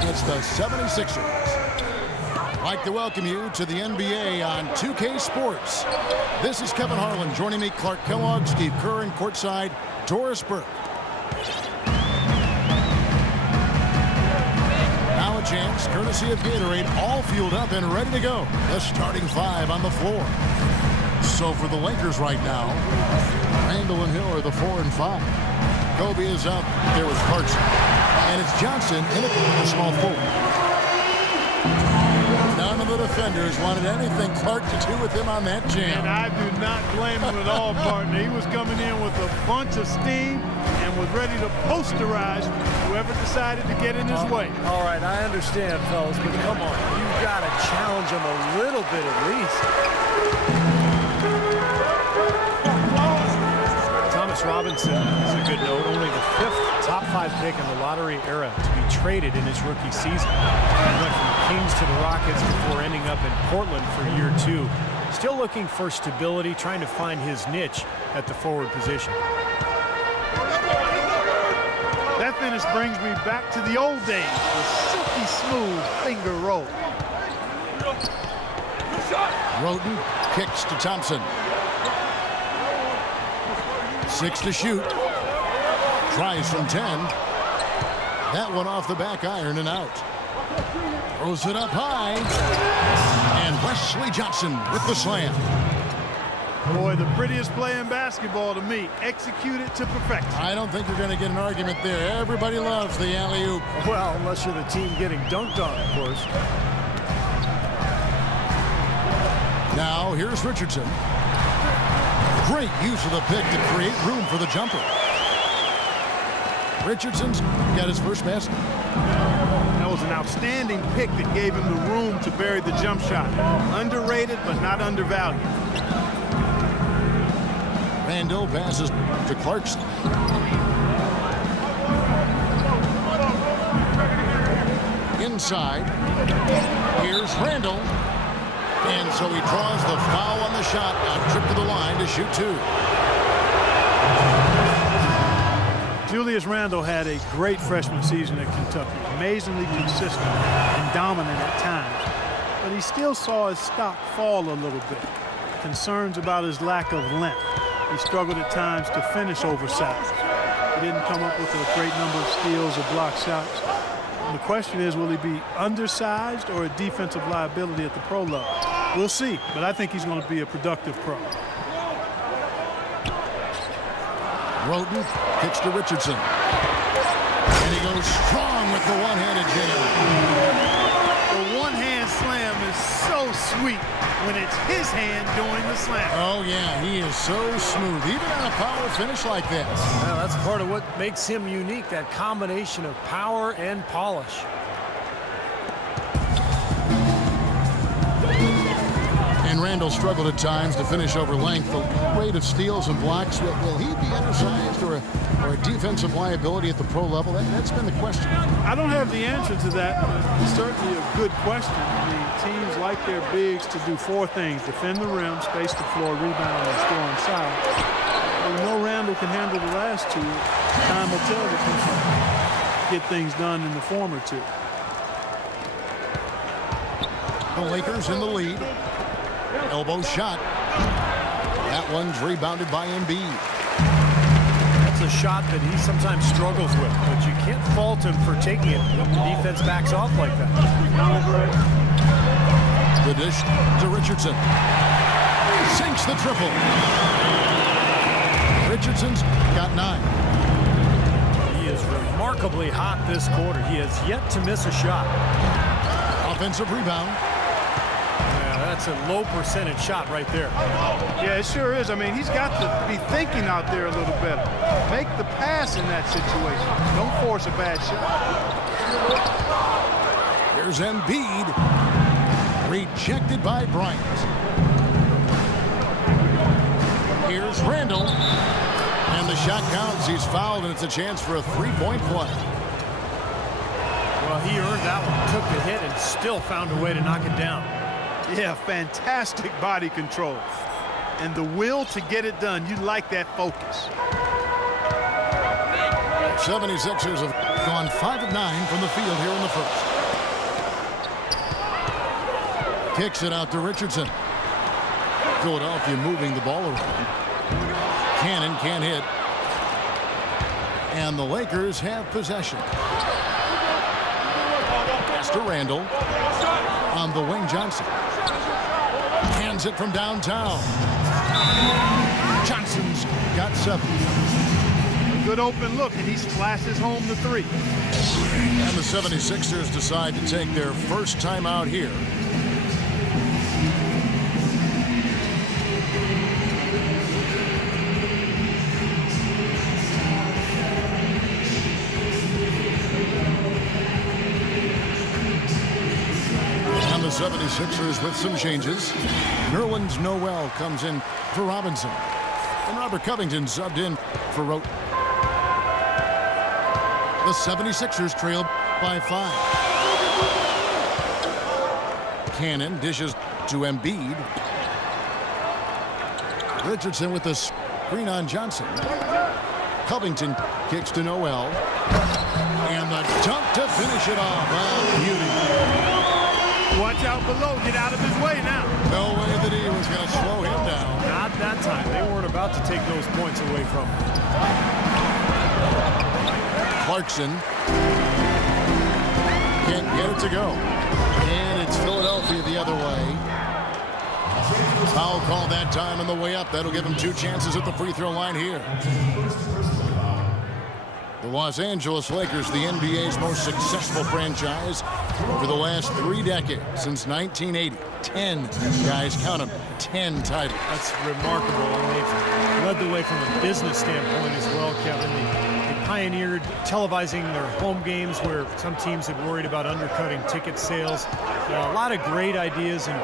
it's the 76ers. I'd like to welcome you to the NBA on 2K Sports. This is Kevin Harlan. Joining me, Clark Kellogg, Steve Kerr, and courtside, Doris Burke. Now a chance, courtesy of Gatorade, all fueled up and ready to go. The starting five on the floor. So for the Lakers right now, Randall and Hill are the 4 and 5. Kobe is out there with Clarkson. And it's Johnson in it with the small forward. None of the defenders wanted anything Clark to do with him on that jam. And I do not blame him at all, partner. He was coming in with a bunch of steam and was ready to posterize whoever decided to get in his way. All right, I understand, fellas, but come on. You've got to challenge him a little bit at least. Robinson is a good note. Only the 5th top 5 pick in the lottery era to be traded in his rookie season. He went from the Kings to the Rockets before ending up in Portland for year 2. Still looking for stability, trying to find his niche at the forward position. That finish brings me back to the old days. The silky smooth finger roll. Roden kicks to Thompson. 6 to shoot. Tries from 10. That one off the back iron and out. Throws it up high. And Wesley Johnson with the slam. Boy, the prettiest play in basketball to me. Executed to perfection. I don't think you're going to get an argument there. Everybody loves the alley-oop. Well, unless you're the team getting dunked on, of course. Now, here's Richardson. Great use of the pick to create room for the jumper. Richardson's got his first basket. That was an outstanding pick that gave him the room to bury the jump shot. Underrated, but not undervalued. Randall passes to Clarkson. Inside. Here's Randall. And so he draws the foul on the shot. A trip to the line to shoot 2. Julius Randle had a great freshman season at Kentucky. Amazingly consistent and dominant at times. But he still saw his stock fall a little bit. Concerns about his lack of length. He struggled at times to finish oversized. He didn't come up with a great number of steals or block shots. And the question is, will he be undersized or a defensive liability at the pro level? We'll see, but I think he's going to be a productive pro. Roden kicks to Richardson. And he goes strong with the one-handed jam. The one-hand slam is so sweet when it's his hand doing the slam. Oh, yeah, he is so smooth, even on a power finish like this. Well, that's part of what makes him unique, that combination of power and polish. And Randall struggled at times to finish over length. The rate of steals and blocks, will he be undersized or a defensive liability at the pro level? That's been the question. I don't have the answer to that, but it's certainly a good question. I mean, teams like their bigs to do 4 things: defend the rim, space the floor, rebound, and score inside. We know Randall can handle the last 2. Time will tell if he can get things done in the former 2. The Lakers in the lead. Elbow shot. That one's rebounded by Embiid. That's a shot that he sometimes struggles with, but you can't fault him for taking it if the defense backs off like that. The dish to Richardson. Sinks the triple. Richardson's got 9. He is remarkably hot this quarter. He has yet to miss a shot. Offensive rebound. That's a low percentage shot right there. Yeah, it sure is. I mean, he's got to be thinking out there a little better. Make the pass in that situation. Don't force a bad shot. Here's Embiid. Rejected by Bryant. Here's Randall. And the shot counts. He's fouled, and it's a chance for a 3-point play. Well, he earned that one. Took the hit and still found a way to knock it down. Yeah, fantastic body control. And the will to get it done. You like that focus. 76ers have Gone 5 of 9 from the field here in the first. Kicks it out to Richardson. Philadelphia moving the ball around. Cannon can't hit. And the Lakers have possession. Pass to Randall. On the wing, Johnson. Hands it from downtown. Johnson's got 7. A good open look, and he splashes home the 3. And the 76ers decide to take their first time out here. And the 76ers with some changes. Nerlens Noel comes in for Robinson. And Robert Covington subbed in for Rote. The 76ers trailed by 5. Cannon dishes to Embiid. Richardson with the screen on Johnson. Covington kicks to Noel. And the dunk to finish it off. Oh, beauty. Watch out below. Get out of his way now. No way that he was going to slow him down. Not that time. They weren't about to take those points away from him. Clarkson can't get it to go. And it's Philadelphia the other way. Foul call that time on the way up. That'll give him 2 chances at the free throw line here. The Los Angeles Lakers, the NBA's most successful franchise over the last 3 decades, since 1980. 10, guys, count them, 10 titles. That's remarkable, and they've led the way from a business standpoint as well, Kevin. They pioneered televising their home games where some teams had worried about undercutting ticket sales. A lot of great ideas and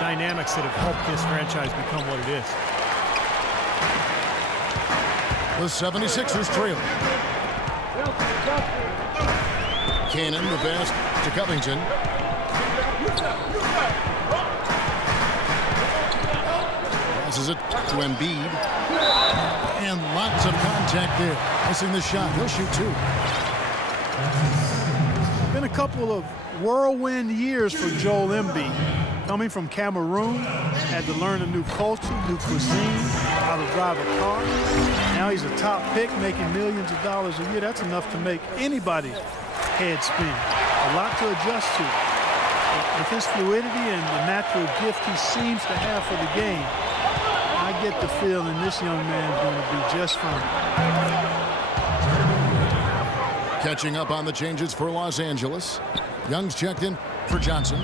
dynamics that have helped this franchise become what it is. The 76ers trail. Cannon, the pass to Covington. Passes it to Embiid. And lots of contact there. Missing the shot. He'll shoot 2. Been a couple of whirlwind years for Joel Embiid. Coming from Cameroon, had to learn a new culture, new cuisine, how to drive a car. Now he's a top pick, making millions of dollars a year. That's enough to make anybody's head spin. A lot to adjust to. But with his fluidity and the natural gift he seems to have for the game, I get the feeling this young man's going to be just fine. Catching up on the changes for Los Angeles. Young's checked in for Johnson.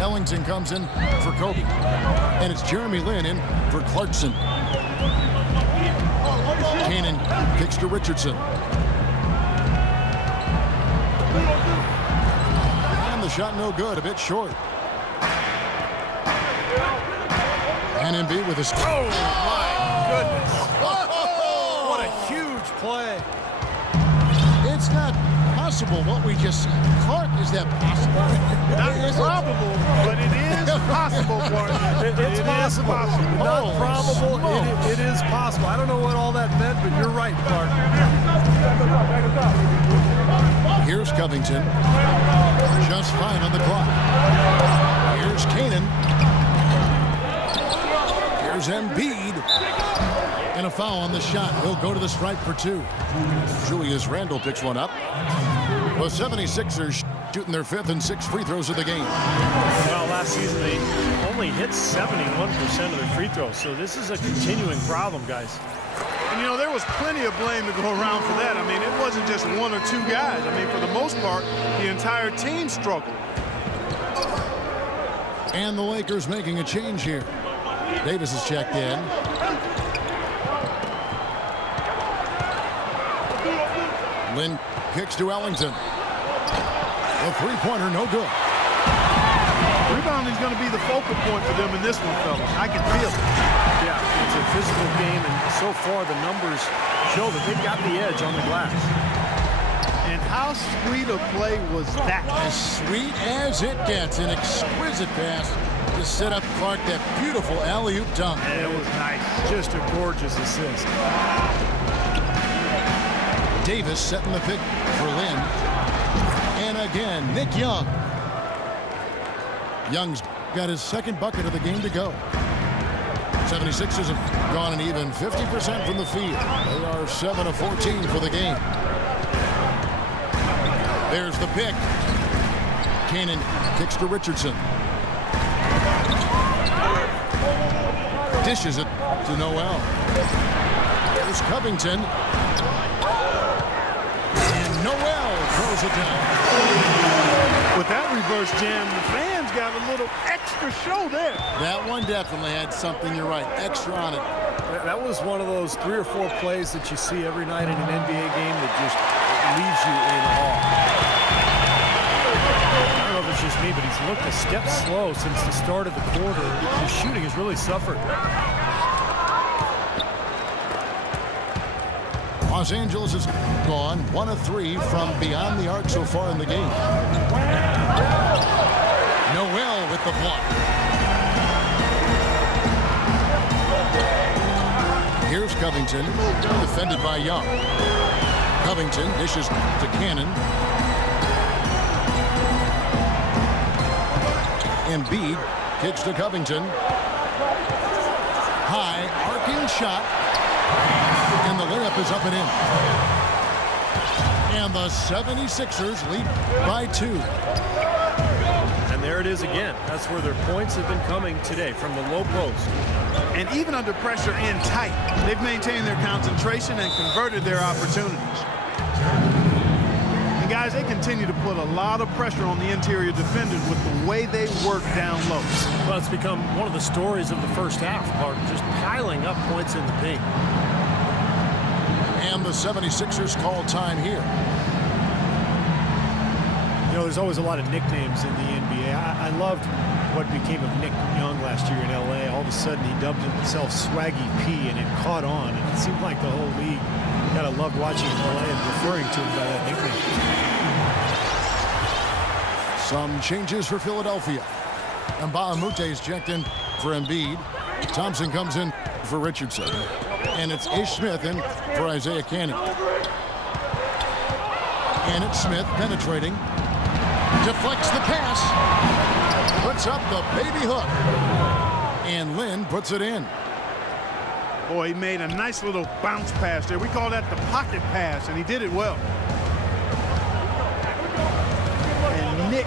Ellington comes in for Kobe. And it's Jeremy Lin in for Clarkson. Cannon kicks to Richardson. And the shot no good, a bit short. And Embiid with a... Oh, my goodness. What a huge play. It's not possible what we just said. Clark, is that possible? Not probable, but it is possible, partner. It's possible. Not Oh, probable. It is possible. I don't know what all that meant, but you're right, Clark. Here's Covington. Just 5 on the clock. Here's Cannon. Here's Embiid. And a foul on the shot. He'll go to the stripe for 2. Julius Randle picks one up. The 76ers shooting their 5th and 6th free throws of the game. Well, last season they only hit 71% of their free throws, so this is a continuing problem, guys. And, you know, there was plenty of blame to go around for that. I mean, it wasn't just 1 or 2 guys. I mean, for the most part, the entire team struggled. And the Lakers making a change here. Davis is checked in. Lin kicks to Ellington. The three-pointer, no good. Rebounding is going to be the focal point for them in this one, fellas. I can feel it. Yeah, it's a physical game, and so far the numbers show that they've got the edge on the glass. And how sweet a play was that? As sweet as it gets. An exquisite pass to set up Clark, that beautiful alley-oop dunk. And it was nice. Just a gorgeous assist. Davis setting the pick for Lynn. And again, Nick Young. Young's got his second bucket of the game to go. 76ers have gone an even 50% from the field. They are 7 of 14 for the game. There's the pick. Cannon kicks to Richardson. Dishes it to Noel. There's Covington. And Noel throws it down. With that reverse jam, the fans got a little extra show there. That one definitely had something, you're right, extra on it. That was one of those 3 or 4 plays that you see every night in an NBA game that just leaves you in awe. I don't know if it's just me, but he's looked a step slow since the start of the quarter. His shooting has really suffered. Los Angeles is gone 1 of 3 from beyond the arc so far in the game. Noel with the block. Here's Covington, defended by Young. Covington dishes to Cannon. Embiid kicks to Covington. High, arcing shot. And the layup is up and in. And the 76ers lead by 2. And there it is again. That's where their points have been coming today, from the low post. And even under pressure and tight, they've maintained their concentration and converted their opportunities. And guys, they continue to put a lot of pressure on the interior defenders with the way they work down low. Well, it's become one of the stories of the first half, Martin, just piling up points in the paint. And the 76ers call time here. You know, there's always a lot of nicknames in the NBA. I loved what became of Nick Young last year in LA. All of a sudden, he dubbed himself Swaggy P, and it caught on. And it seemed like the whole league kind of loved watching him play and referring to him by that nickname. Some changes for Philadelphia. Mbamute is checked in for Embiid. Thompson comes in for Richardson. And it's Ish Smith in for Isaiah Cannon. And it's Smith penetrating. Deflects the pass. Puts up the baby hook. And Lynn puts it in. Boy, he made a nice little bounce pass there. We call that the pocket pass, and he did it well. And Nick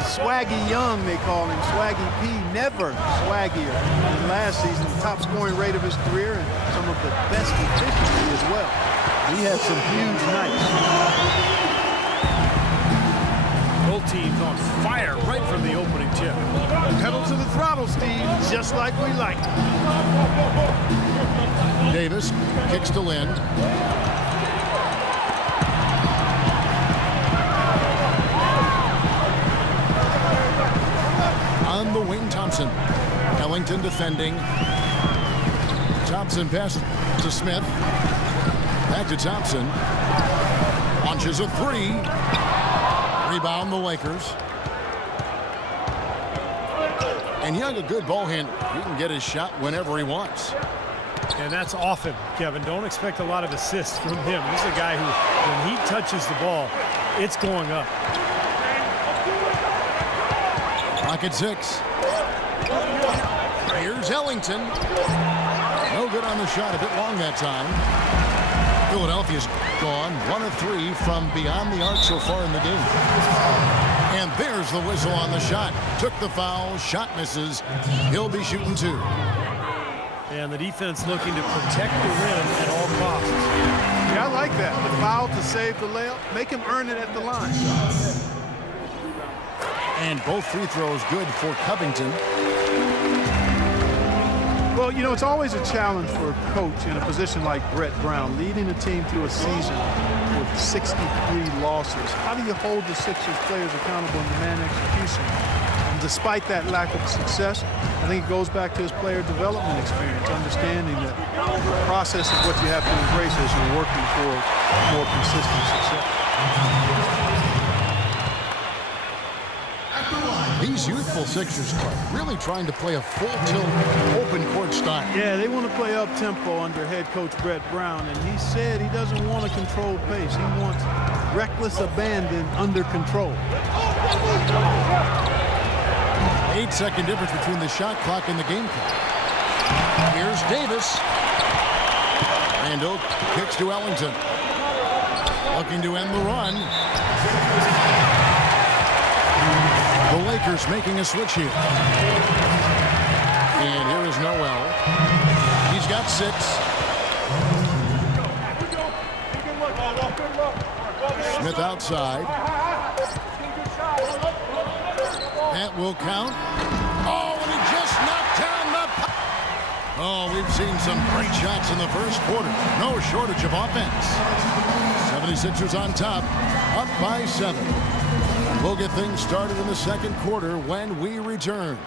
Swaggy Young, they call him, Swaggy P, never swaggier than last season. The top scoring rate of his career and some of the best efficiency as well. He had some huge nights. Both teams on fire right from the opening tip. Pedal to the throttle, Steve, just like we like. Davis kicks to Lynn. On the wing, Thompson. Ellington defending. Thompson passes to Smith. Back to Thompson. Launches a 3. Rebound the Lakers. And Young, a good ball handler. He can get his shot whenever he wants. And that's often, Kevin. Don't expect a lot of assists from him. This is a guy who, when he touches the ball, it's going up. Pocket 6. Here's Ellington. No good on the shot. A bit long that time. Philadelphia's gone 1 of 3 from beyond the arc so far in the game. And there's the whistle on the shot. Took the foul. Shot misses. He'll be shooting 2. And the defense looking to protect the rim at all costs. Yeah, I like that. The foul to save the layup. Make him earn it at the line. And both free throws good for Covington. Well, you know, it's always a challenge for a coach in a position like Brett Brown, leading a team through a season with 63 losses. How do you hold the Sixers players accountable in demand execution? And despite that lack of success, I think it goes back to his player development experience, understanding that the process is what you have to embrace as you're working for more consistent success. At the line, These youthful Sixers are really trying to play a full-tilt, open-court style. Yeah, they want to play up-tempo under head coach Brett Brown, and he said he doesn't want a controlled pace. He wants reckless abandon under control. 8-second difference between the shot clock and the game clock. Here's Davis. Randall kicks to Ellington. Looking to end the run. The Lakers making a switch here. And here is Noel. He's got 6. Smith outside. That will count. Oh, and he just knocked down the... Oh, we've seen some great shots in the first quarter. No shortage of offense. 76ers on top, up by 7. We'll get things started in the second quarter when we return.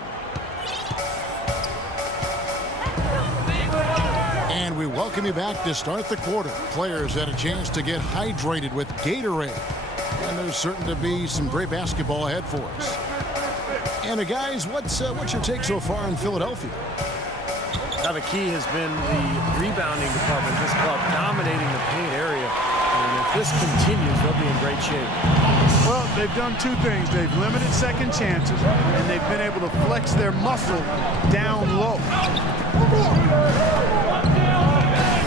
And we welcome you back to start the quarter. Players had a chance to get hydrated with Gatorade. And there's certain to be some great basketball ahead for us. And guys, what's your take so far in Philadelphia? Now the key has been the rebounding department. This club dominating the paint area. And if this continues, they'll be in great shape. Well, they've done 2 things. They've limited second chances, and they've been able to flex their muscle down low.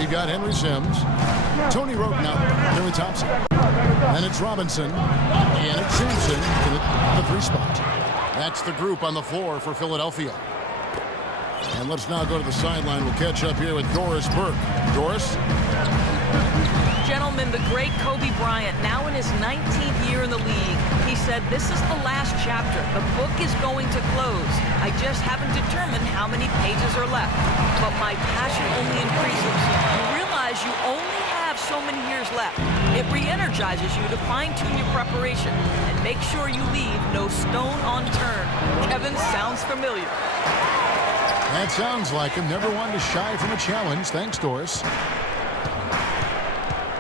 We've got Henry Sims, Tony Roten out, Billy Thompson. Then it's Robinson, and it's Simpson in the 3 spot. That's the group on the floor for Philadelphia. And let's now go to the sideline. We'll catch up here with Doris Burke. Doris? Gentlemen, the great Kobe Bryant, now in his 19th year in the league, he said, "This is the last chapter. The book is going to close. I just haven't determined how many pages are left. But my passion only increases. You realize you only have so many years left. It re-energizes you to fine-tune your preparation and make sure you leave no stone unturned." Kevin, sounds familiar. That sounds like him. Never one to shy from a challenge. Thanks, Doris.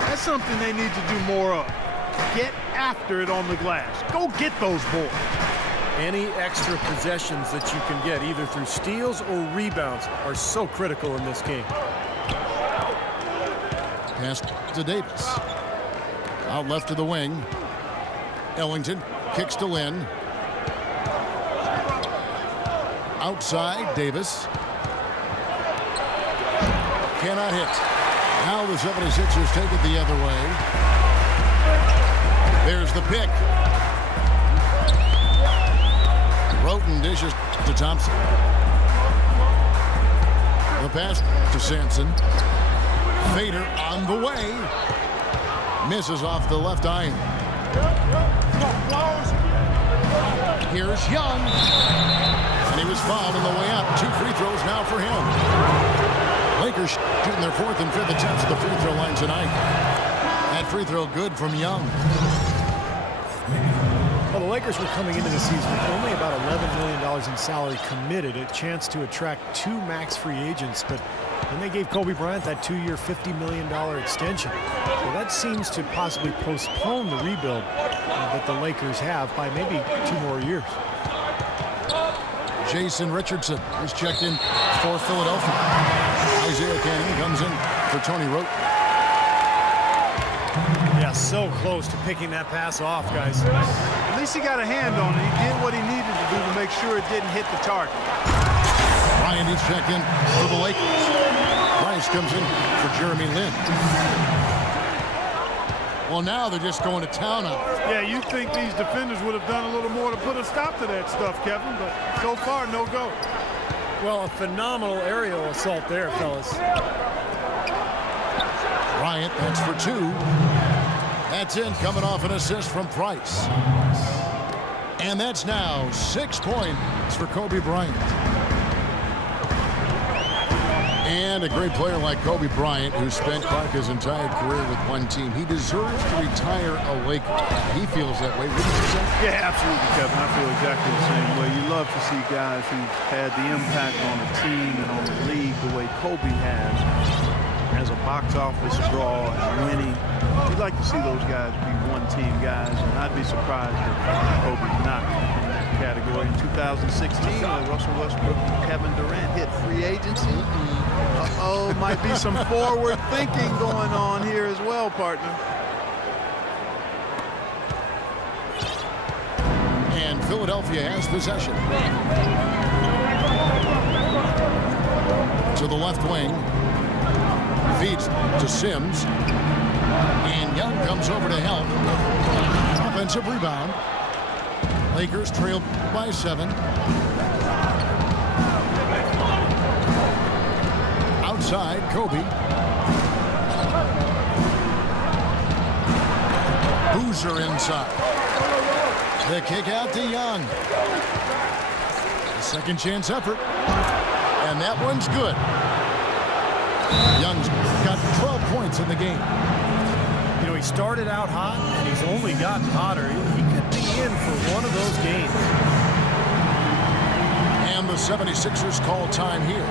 That's something they need to do more of. Get after it on the glass. Go get those boards. Any extra possessions that you can get, either through steals or rebounds, are so critical in this game. Pass to Davis. Out left to the wing. Ellington kicks to Lynn. Outside, Davis. Cannot hit. Now the 76ers take it the other way. There's the pick. Roten dishes to Thompson. The pass to Sampson. Fader on the way. Misses off the left iron. Here's Young. And he was fouled on the way up. 2 free throws now for him. Lakers shooting their 4th and 5th attempts at the free throw line tonight. That free throw good from Young. Well, the Lakers were coming into the season with only about $11 million in salary committed, a chance to attract 2 max free agents, but then they gave Kobe Bryant that 2-year, $50 million extension. So that seems to possibly postpone the rebuild that the Lakers have by maybe 2 more years. Jason Richardson is checked in for Philadelphia. Isaiah Canning comes in for Tony Roten. Yeah, so close to picking that pass off, guys. At least he got a hand on it. He did what he needed to do to make sure it didn't hit the target. Bryant is checked in for the Lakers. Rice comes in for Jeremy Lin. Well, now they're just going to town on it. Yeah, you'd think these defenders would have done a little more to put a stop to that stuff, Kevin, but so far, no go. Well, a phenomenal aerial assault there, fellas. Bryant, that's for 2. That's in, coming off an assist from Price. And that's now 6 points for Kobe Bryant. And a great player like Kobe Bryant, who spent his entire career with one team, he deserves to retire a Laker. He feels that way, wouldn't you say? Yeah, absolutely, Kevin. I feel exactly the same way. You love to see guys who've had the impact on a team and on the league the way Kobe has, as a box office draw and winning. You'd like to see those guys be one-team guys, and I'd be surprised if Kobe's not in that category in 2016 when Russell Westbrook and Kevin Durant hit free agency. Uh-oh, might be some forward thinking going on here as well, partner. And Philadelphia has possession. To the left wing. Feeds to Sims. And Young comes over to help. Offensive rebound. Lakers trail by 7. Outside, Kobe. Boozer inside. The kick out to Young. A second chance effort. And that one's good. Young's got 12 points in the game. You know, he started out hot, and he's only gotten hotter. He could be in for one of those games. And the 76ers call time here.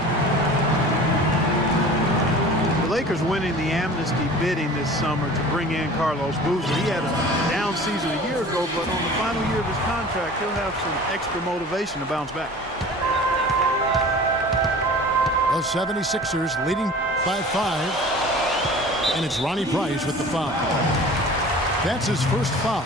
The Lakers winning the amnesty bidding this summer to bring in Carlos Boozer. He had a down season a year ago, but on the final year of his contract, he'll have some extra motivation to bounce back. The 76ers leading by 5. And it's Ronnie Price with the foul. That's his first foul.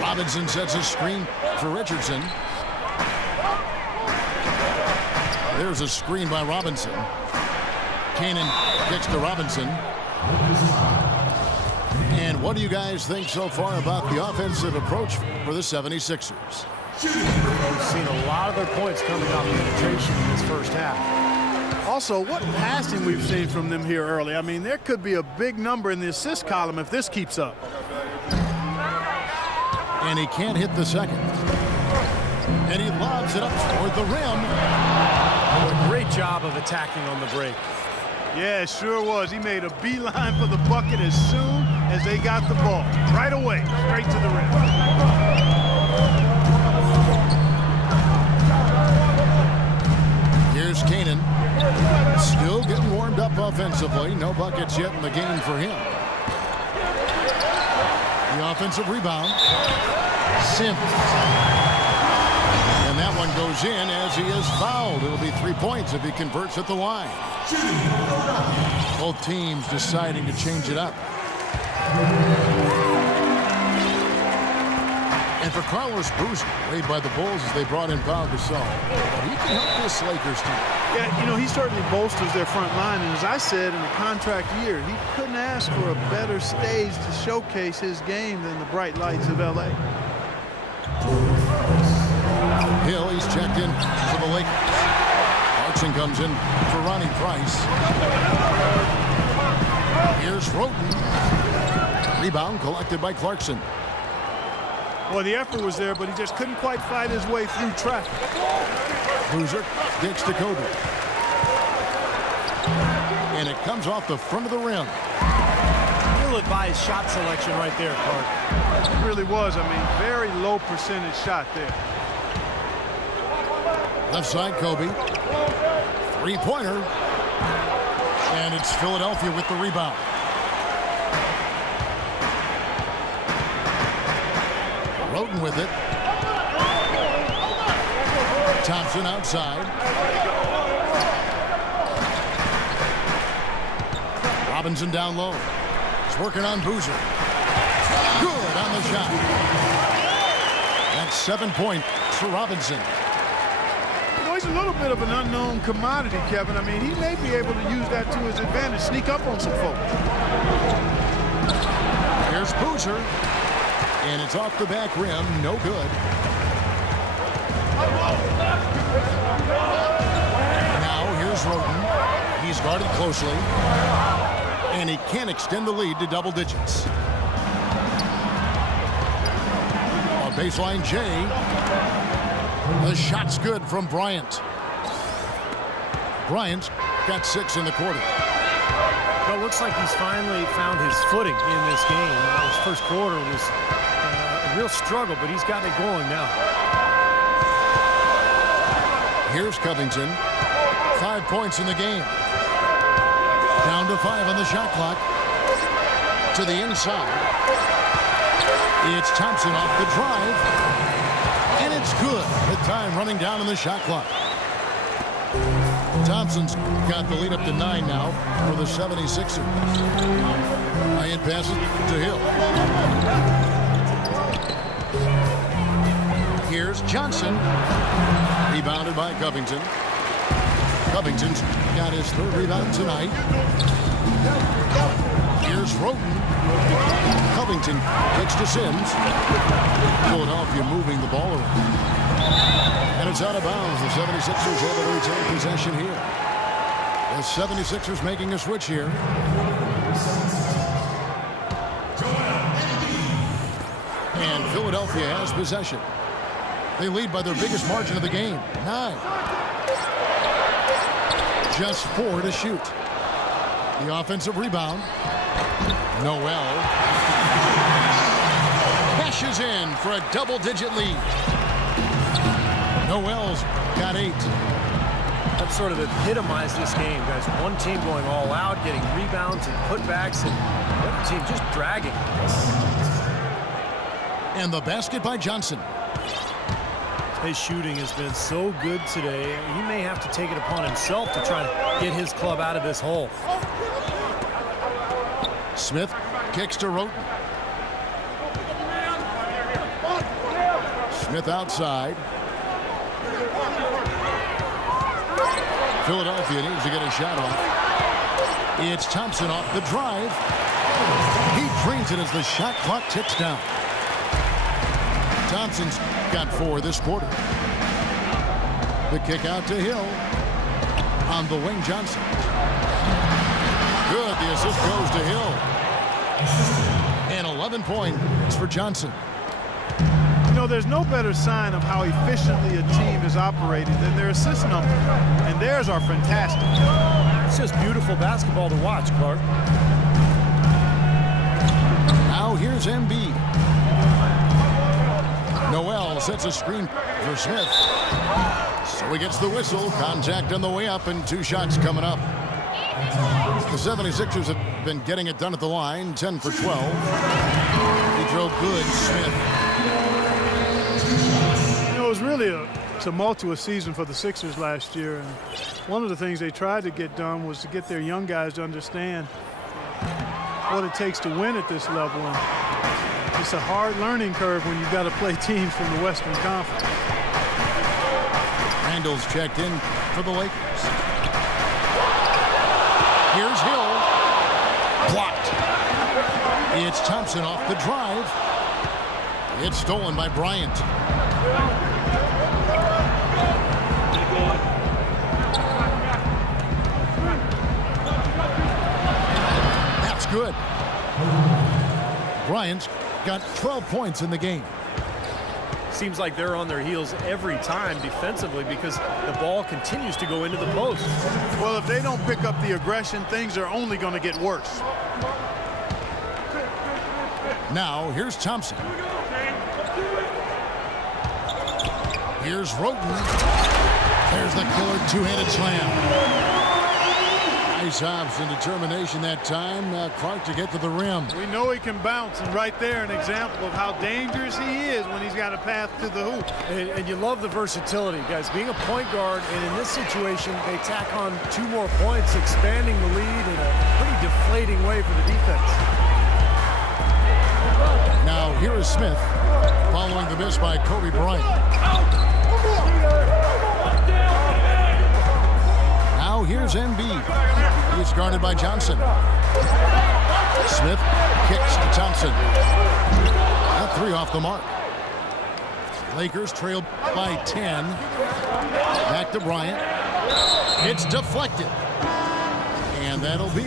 Robinson sets a screen for Richardson. There's a screen by Robinson. Canaan kicks to Robinson. And what do you guys think so far about the offensive approach for the 76ers? We've seen a lot of their points coming off penetration in this first half. Also, what passing we've seen from them here early. I mean, there could be a big number in the assist column if this keeps up. And he can't hit the second. And he lobs it up toward the rim. Oh, a great job of attacking on the break. Yeah, it sure was. He made a beeline for the bucket as soon as they got the ball. Right away, straight to the rim. Here's Canaan. Still getting warmed up offensively. No buckets yet in the game for him. The offensive rebound. Sims. And that one goes in as he is fouled. It'll be 3 points if he converts at the line. Both teams deciding to change it up. And for Carlos Boozer, played by the Bulls as they brought in Pau Gasol, he can help this Lakers team. Yeah, you know, he certainly bolsters their front line. And as I said, in the contract year, he couldn't ask for a better stage to showcase his game than the bright lights of L.A. Hill, he's checked in for the Lakers. Clarkson comes in for Ronnie Price. Here's Roten. Rebound collected by Clarkson. Well, the effort was there, but he just couldn't quite fight his way through traffic. Boozer kicks to Kobe. And it comes off the front of the rim. Ill-advised shot selection right there, Clark. It really was. I mean, very low percentage shot there. Left side, Kobe. Three-pointer. And it's Philadelphia with the rebound. Roten with it. Thompson outside. Robinson down low. He's working on Boozer. Good on the shot. That's 7 points for Robinson. You know, he's a little bit of an unknown commodity, Kevin. I mean, he may be able to use that to his advantage, sneak up on some folks. Here's Boozer. And it's off the back rim. No good. Now here's Roten. He's guarded closely. And he can't extend the lead to double digits. On baseline, Jay. The shot's good from Bryant. Bryant's got 6 in the quarter. Well, it looks like he's finally found his footing in this game. His first quarter was a real struggle, but he's got it going now. Here's Covington. 5 points in the game. Down to 5 on the shot clock. to the inside. It's Thompson off the drive. And it's good. The time running down on the shot clock. Thompson's got the lead up to 9 now for the 76ers. Bryant passes to Hill. Here's Johnson. Rebounded by Covington. Covington's got his 3rd rebound tonight. Here's Roten. Covington kicks to Sims. Philadelphia moving the ball around. And it's out of bounds. The 76ers able to retain possession here. The 76ers making a switch here. And Philadelphia has possession. They lead by their biggest margin of the game, 9. Just 4 to shoot. The offensive rebound. Noel cashes in for a double-digit lead. Noel's got 8. That sort of epitomized this game, guys. One team going all out, getting rebounds and putbacks, and the other team just dragging. And the basket by Johnson. His shooting has been so good today. He may have to take it upon himself to try to get his club out of this hole. Smith kicks to Roten. Smith outside. Philadelphia needs to get a shot off. It's Thompson off the drive. He drains it as the shot clock ticks down. Thompson's got 4 this quarter. The kick out to Hill. On the wing, Johnson. Good. The assist goes to Hill. And 11 points for Johnson. You know, there's no better sign of how efficiently a team is operating than their assist numbers. And theirs are fantastic. It's just beautiful basketball to watch, Clark. Now here's Embiid. Noel sets a screen for Smith. So he gets the whistle. Contact on the way up and 2 shots coming up. The 76ers have been getting it done at the line. 10 for 12. He drove good, Smith. You know, it was really a tumultuous season for the Sixers last year. And one of the things they tried to get done was to get their young guys to understand what it takes to win at this level. And it's a hard learning curve when you've got to play teams from the Western Conference. Randall's checked in for the Lakers. Here's Hill. Blocked. It's Thompson off the drive. It's stolen by Bryant. That's good. Bryant's got 12 points in the game. Seems like they're on their heels every time defensively because the ball continues to go into the post. Well, if they don't pick up the aggression, things are only going to get worse. Now, here's Thompson. Here's Roten. There's the killer 2-handed slam. Nice hops and determination that time. Clark to get to the rim. We know he can bounce, and right there an example of how dangerous he is when he's got a path to the hoop. And you love the versatility, guys. Being a point guard, and in this situation, they tack on 2 more points, expanding the lead in a pretty deflating way for the defense. Now, here is Smith following the miss by Kobe Bryant. Now, here's Embiid. He's guarded by Johnson. Smith kicks to Thompson. That 3 off the mark. Lakers trail by 10. Back to Bryant. It's deflected. And that'll be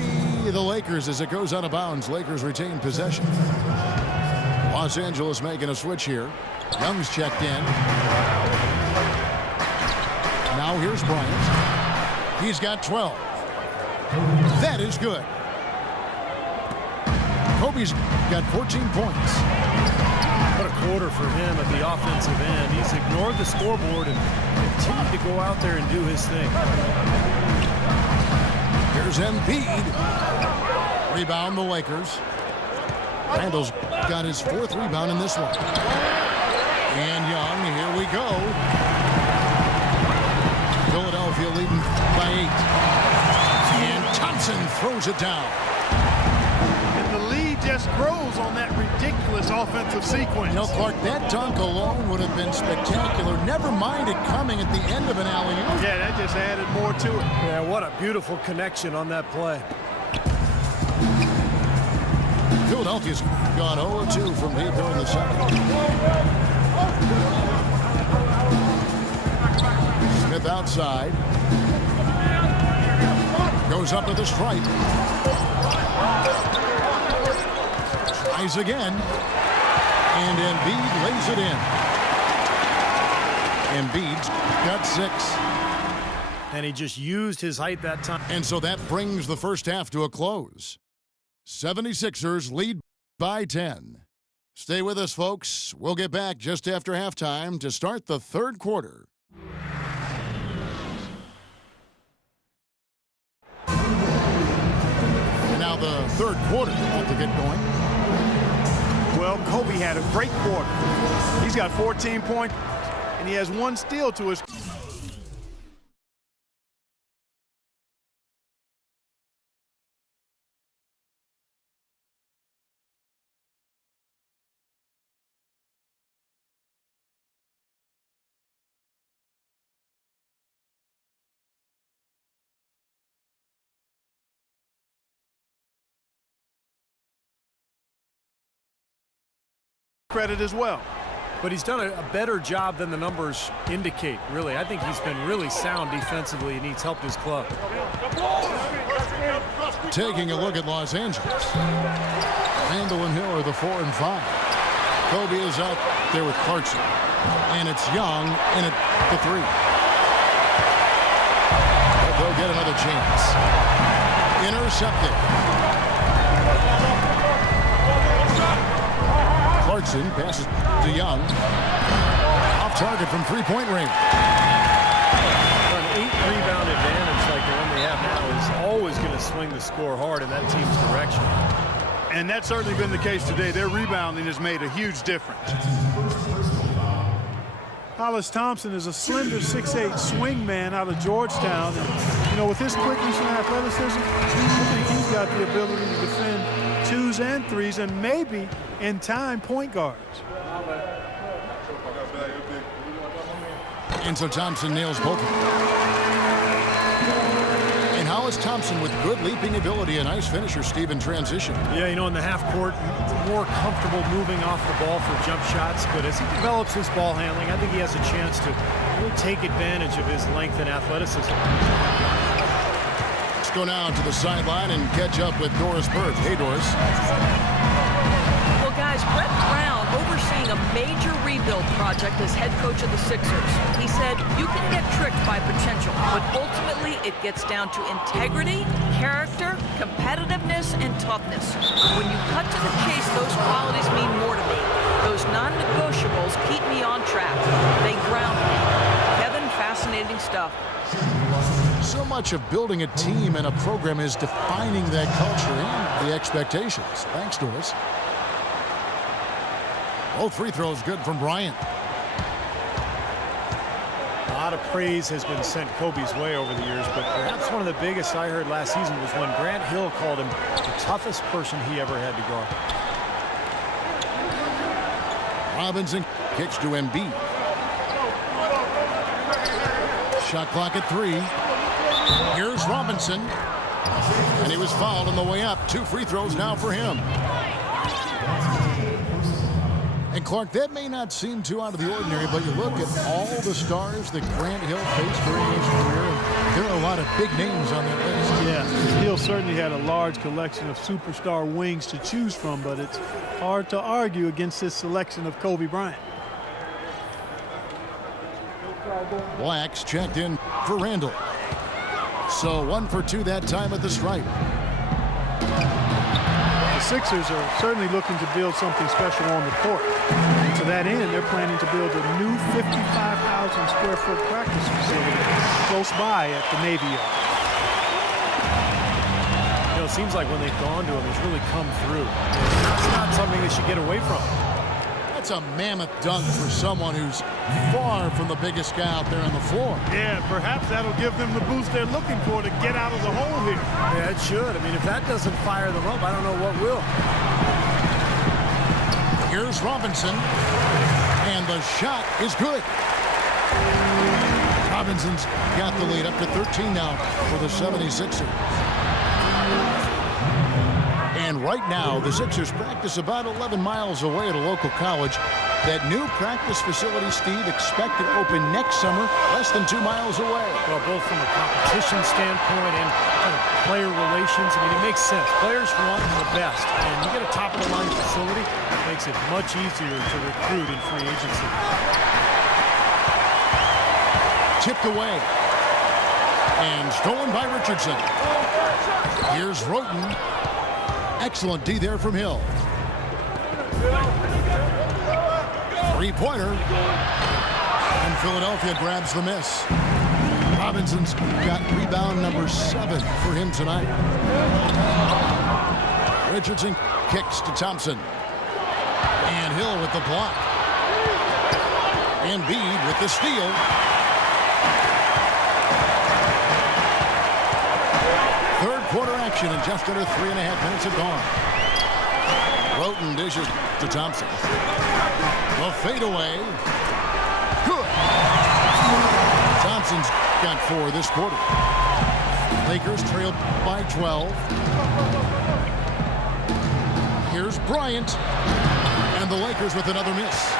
the Lakers as it goes out of bounds. Lakers retain possession. Los Angeles making a switch here. Young's checked in. Now here's Bryant. He's got 12. That is good. Kobe's got 14 points. What a quarter for him at the offensive end. He's ignored the scoreboard and continued to go out there and do his thing. Here's Embiid. Rebound the Lakers. Randall's got his 4th rebound in this one. And Young, here we go. Philadelphia leading by 8. And Thompson throws it down. And the lead just grows on that ridiculous offensive sequence. You know, Clark, that dunk alone would have been spectacular. Never mind it coming at the end of an alley-oop. Yeah, that just added more to it. Yeah, what a beautiful connection on that play. Philadelphia's gone 0-2 from deep here in the second. Smith outside. Goes up to the stripe. Tries again. And Embiid lays it in. Embiid's got 6. And he just used his height that time. And so that brings the first half to a close. 76ers lead by 10. Stay with us, folks. We'll get back just after halftime to start the third quarter. And now the third quarter about to get going. Well, Kobe had a great quarter. He's got 14 points, and he has 1 steal to his. Credit as well. But he's done a better job than the numbers indicate, really. I think he's been really sound defensively, and he's helped his club. Taking a look at Los Angeles. Randall and Hill are the 4 and 5. Kobe is out there with Clarkson. And it's Young in at the 3. They'll get another chance. Intercepted. Clarkson passes to Young. Off target from 3-point range. An 8-rebound advantage like the one they have now is always going to swing the score hard in that team's direction. And that's certainly been the case today. Their rebounding has made a huge difference. Hollis Thompson is a slender 6'8" swing man out of Georgetown. And, you know, with his quickness and athleticism, I think he's got the ability to defend 2s and 3s and maybe, in time, point guards. And so Thompson nails both of them. And Hollis Thompson with good leaping ability, a nice finisher, Steve, in transition. Yeah, you know, in the half court, more comfortable moving off the ball for jump shots. But as he develops his ball handling, I think he has a chance to really take advantage of his length and athleticism. Let's go now to the sideline and catch up with Doris Burke. Hey, Doris. Well, guys, Brett Brown overseeing a major rebuild project as head coach of the Sixers. He said, you can get tricked by potential, but ultimately it gets down to integrity, character, competitiveness, and toughness. When you cut to the chase, those qualities mean more to me. Those non-negotiables keep me on track. They ground me. Kevin, fascinating stuff. So much of building a team and a program is defining that culture and the expectations. Thanks, Doris. Both free throws good from Bryant. A lot of praise has been sent Kobe's way over the years, but perhaps one of the biggest I heard last season was when Grant Hill called him the toughest person he ever had to guard. Robinson kicks to Embiid. Shot clock at 3. Here's Robinson. And he was fouled on the way up. 2 free throws now for him. And Clark, that may not seem too out of the ordinary, but you look at all the stars that Grant Hill faced during his career, and there are a lot of big names on that list. Yeah, Hill certainly had a large collection of superstar wings to choose from, but it's hard to argue against his selection of Kobe Bryant. Black's checked in for Randall. So 1 for 2 that time at the stripe. The Sixers are certainly looking to build something special on the court. And to that end, they're planning to build a new 55,000 square foot practice facility close by at the Navy Yard. You know, it seems like when they've gone to him, he's really come through. It's not something they should get away from. That's a mammoth dunk for someone who's far from the biggest guy out there on the floor. Yeah, perhaps that'll give them the boost they're looking for to get out of the hole here. Yeah, it should. I mean, if that doesn't fire them up, I don't know what will. Here's Robinson, and the shot is good. Robinson's got the lead up to 13 now for the 76ers. And right now, the Sixers practice about 11 miles away at a local college. That new practice facility, Steve, expected to open next summer, less than 2 miles away. Well, both from a competition standpoint and kind of player relations, I mean, it makes sense. Players want the best, and you get a top-of-the-line facility, it makes it much easier to recruit in free agency. Tipped away. And stolen by Richardson. Here's Roten. Excellent D there from Hill. Three-pointer. And Philadelphia grabs the miss. Robinson's got rebound number 7 for him tonight. Richardson kicks to Thompson. And Hill with the block. Embiid with the steal. Third quarter action, and just under 3.5 minutes have gone. Roten dishes to Thompson. The fadeaway. Good. Thompson's got 4 this quarter. Lakers trail by 12. Here's Bryant. And the Lakers with another miss.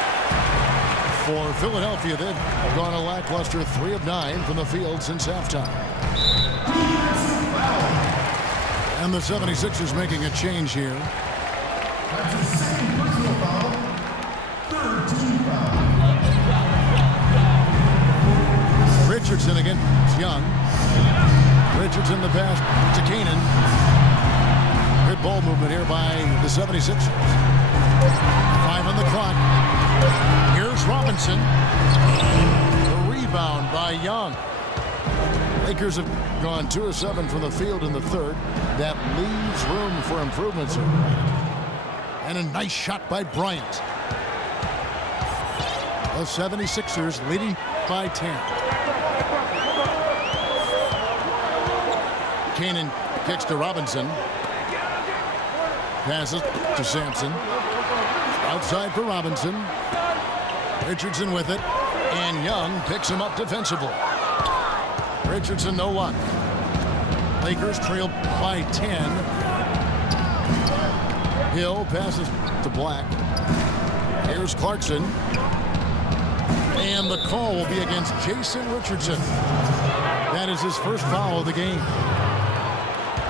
For Philadelphia, they've gone a lackluster 3 of 9 from the field since halftime. And the 76ers making a change here. Richardson against Young. Richardson the pass to Canaan. Good ball movement here by the 76ers. 5 on the clock. Here's Robinson. The rebound by Young. Lakers have gone 2 of 7 from the field in the third. That leaves room for improvements. And a nice shot by Bryant. The 76ers leading by 10. Canaan kicks to Robinson. Passes to Sampson. Outside for Robinson. Richardson with it. And Young picks him up defensively. Richardson, no luck. Lakers trail by 10. Hill passes to Black. Here's Clarkson. And the call will be against Jason Richardson. That is his first foul of the game.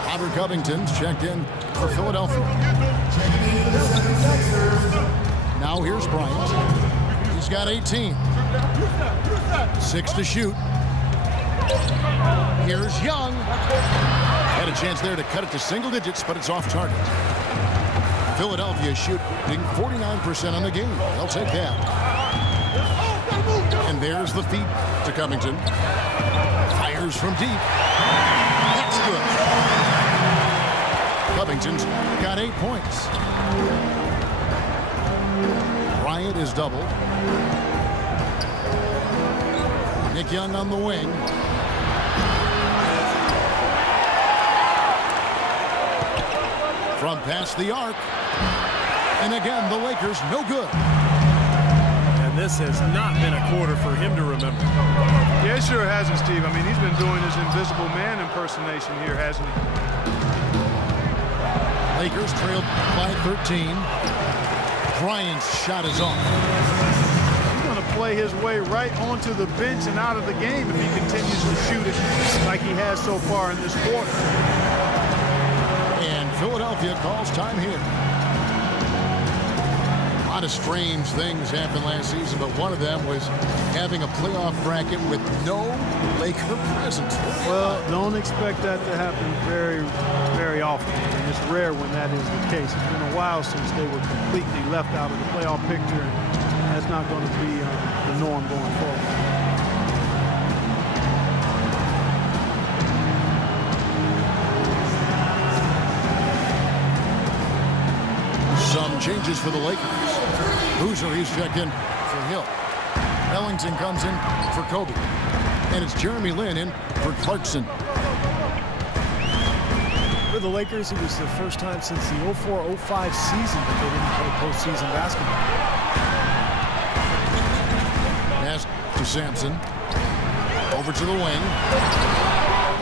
Robert Covington's checked in for Philadelphia. Now here's Bryant. He's got 18. 6 to shoot. Here's Young. Had a chance there to cut it to single digits, but it's off target. Philadelphia shooting 49% on the game. They'll take that. And there's the feed to Covington. Fires from deep. That's good. Covington's got 8 points. Bryant is doubled. Nick Young on the wing. From past the arc. And again, the Lakers no good. And this has not been a quarter for him to remember. Yeah, it sure hasn't, Steve. I mean, he's been doing his invisible man impersonation here, hasn't he? Lakers trailed by 13. Bryant's shot is off. He's going to play his way right onto the bench and out of the game if he continues to shoot it like he has so far in this quarter. And Philadelphia calls time here. A lot of strange things happened last season, but one of them was having a playoff bracket with no Laker presence. Well, don't expect that to happen very, very often. And it's rare when that is the case. It's been a while since they were completely left out of the playoff picture, and that's not going to be the norm going forward. changes for the Lakers. Boozer, he's checked in for Hill. Ellington comes in for Kobe. And it's Jeremy Lin in for Clarkson. For the Lakers, it was the first time since the 04-05 season that they didn't play postseason basketball. Pass to Sampson. Over to the wing.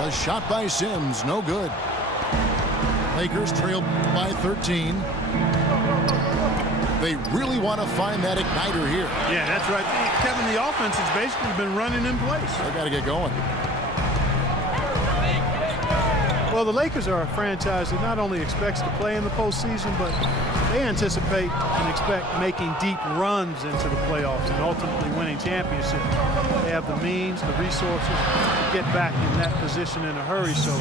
A shot by Sims, no good. Lakers trail by 13. They really want to find that igniter here. Yeah, that's right. Kevin, the offense has basically been running in place. They got to get going. Well, the Lakers are a franchise that not only expects to play in the postseason, but they anticipate and expect making deep runs into the playoffs and ultimately winning championships. They have the means, the resources to get back in that position in a hurry. So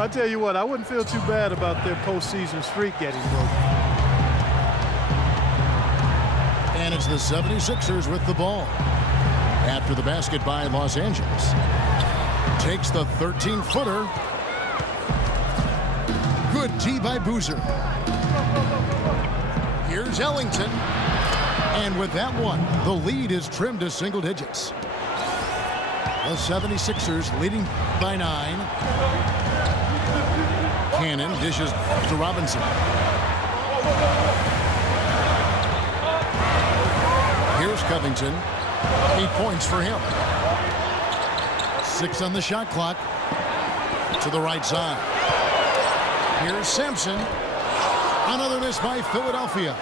I'll tell you what, I wouldn't feel too bad about their postseason streak getting broken. And it's the 76ers with the ball. After the basket by Los Angeles. Takes the 13-footer. Good tee by Boozer. Here's Ellington. And with that one, the lead is trimmed to single digits. The 76ers leading by 9. Cannon dishes to Robinson. Here's Covington. 8 points for him. 6 on the shot clock. To the right side. Here's Sampson. Another miss by Philadelphia.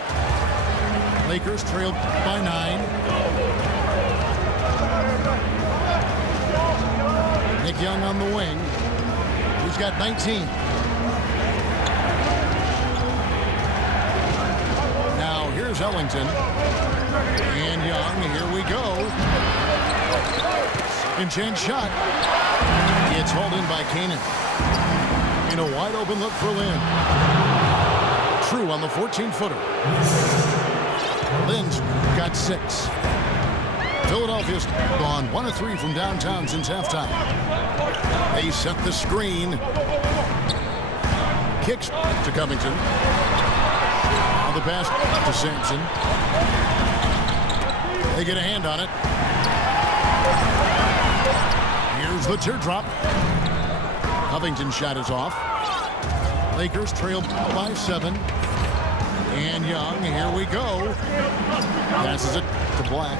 Lakers trailed by 9. Nick Young on the wing. He's got 19. Now here's Ellington. And Young, here we go. Second chance shot. It's hauled in by Cannon. In a wide open look for Lin. True on the 14-footer. Lin's got 6. Philadelphia's gone 1 of 3 from downtown since halftime. They set the screen. Kicks to Covington. On the pass to Sampson. They get a hand on it. Here's the teardrop. Covington's shot is off. Lakers trail by 7. And Young, here we go. Passes it to Black.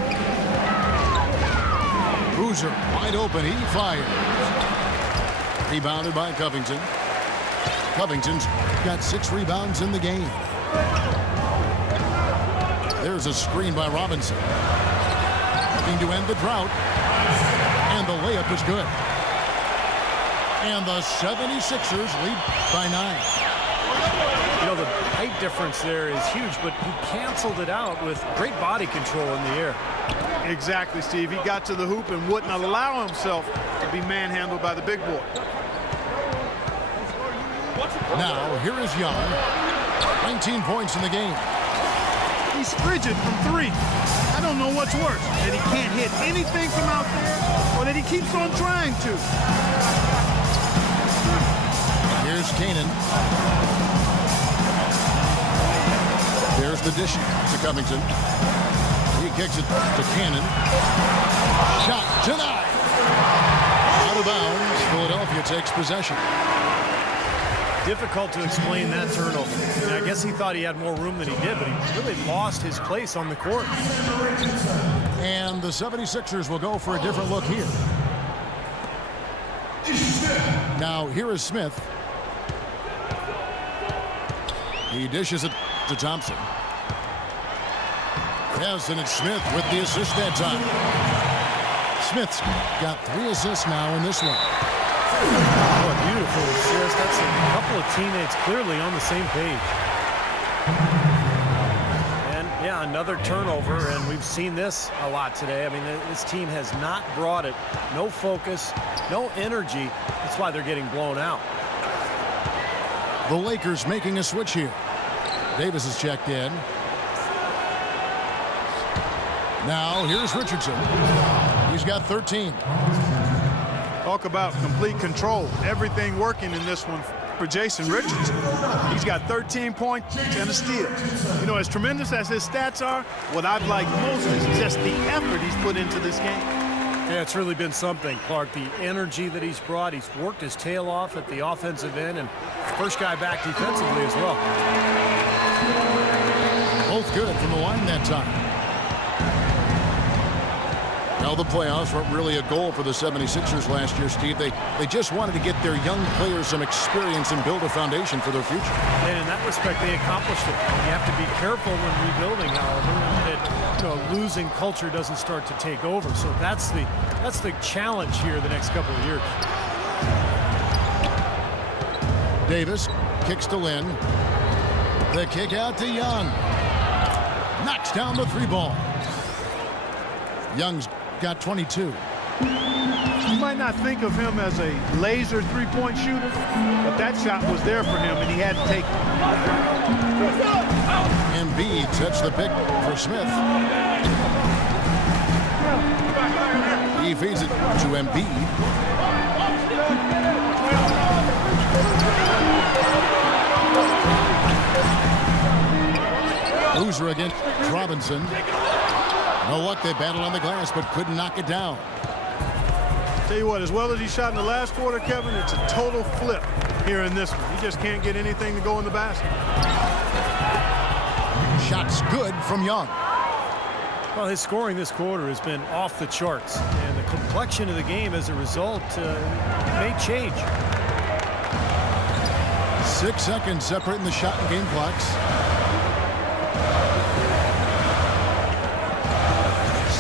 Boozer wide open, he fires. Rebounded by Covington. Covington's got 6 rebounds in the game. There's a screen by Robinson. Looking to end the drought. And the layup is good. And the 76ers lead by 9. You know, the height difference there is huge, but he canceled it out with great body control in the air. Exactly, Steve. He got to the hoop and wouldn't allow himself to be manhandled by the big boy. Now, here is Young. 19 points in the game. He's frigid from 3. I don't know what's worse, that he can't hit anything from out there or that he keeps on trying to. Here's Cannon. There's the dish to Covington. He kicks it to Cannon. Shot denied. Out of bounds. Philadelphia takes possession. Difficult to explain that turnover. I guess he thought he had more room than he did, but he really lost his place on the court. And the 76ers will go for a different look here. Now, here is Smith. He dishes it to Thompson. Yes, and it's Smith with the assist that time. Smith's got 3 assists now in this one. Oh, a beautiful assist. That's a couple of teammates clearly on the same page. And, yeah, another turnover, and we've seen this a lot today. I mean, this team has not brought it. No focus, no energy. That's why they're getting blown out. The Lakers making a switch here. Davis is checked in. Now, here's Richardson. He's got 13. Talk about complete control. Everything working in this one for Jason Richardson. He's got 13 points and a steal. You know, as tremendous as his stats are, what I've liked most is just the effort he's put into this game. Yeah, it's really been something, Clark. The energy that he's brought. He's worked his tail off at the offensive end, and first guy back defensively as well. Both good from the line that time. Now the playoffs weren't really a goal for the 76ers last year, Steve. They just wanted to get their young players some experience and build a foundation for their future. And in that respect, they accomplished it. You have to be careful when rebuilding, however, that losing culture doesn't start to take over. So that's the challenge here the next couple of years. Davis kicks to Lynn. The kick out to Young. Knocks down the three ball. Young's got 22. You might not think of him as a laser three-point shooter, but that shot was there for him, and he had to take it. Embiid sets the pick for Smith. He feeds it to Embiid. Loser against Robinson. No luck, they battled on the glass, but couldn't knock it down. Tell you what, as well as he shot in the last quarter, Kevin, it's a total flip here in this one. He just can't get anything to go in the basket. Shots good from Young. Well, his scoring this quarter has been off the charts, and the complexion of the game as a result may change. 6 seconds separating the shot and game clocks.